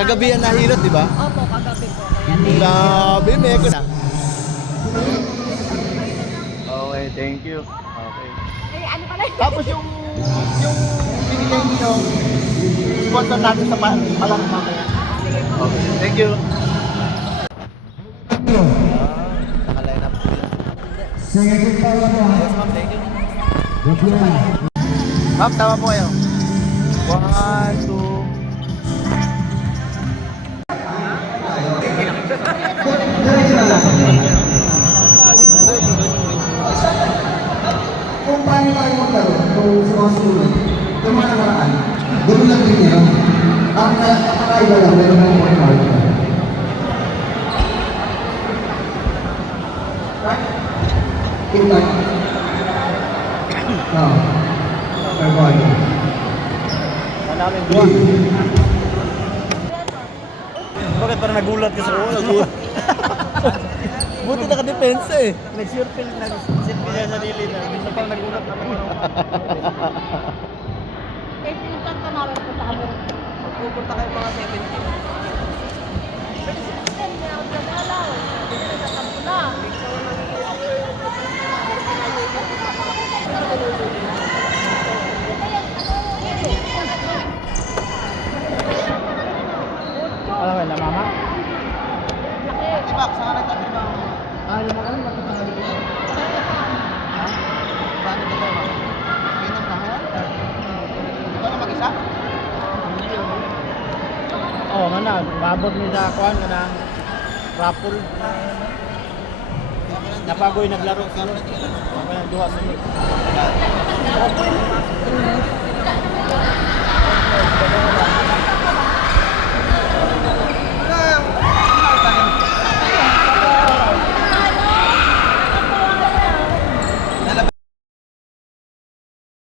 Kagabi yan nahilot, di ba? Opo, kagabi po. Kaya Grabe, meko na. Okay, thank you. Okay. eh, ano pala yun? Tapos yung binigay niyo, sponsor natin sa palang mamaya. Okay, thank you. Nakaline up sila. Yes, ma'am, thank you. Ma'am, tama po kayo. 1, 2. Kung paano tayo maglaro kung sa mga sumunod, yung mga nakaraan, gano'n lang din yun. Ang kakaiba lang, meron ng mga card. Right? Impact. No. Fair. Maraming buwan. Bakit parang nagulat ka sa nagulat? Buti naka-depensa eh. Nag-circle niya sarili na. Minsan pang nagulat ako. Eh, pinuntan ka namin po kami. Pupunta kayo mga 17. Pwede si Kristen, may ako nagalaw. Hindi na natampo na. Alam mo na, mama? Tibak, saan ka nagtatibak? Alam mo ka lang, bakit ang dito? Ha? Paano ba ito? Pinang lahat? Ikaw na mag-isa? Oo, nga na. Babot ni sa kuhan ka ng raffle. Napagoy naglaro. Ako nang duha sa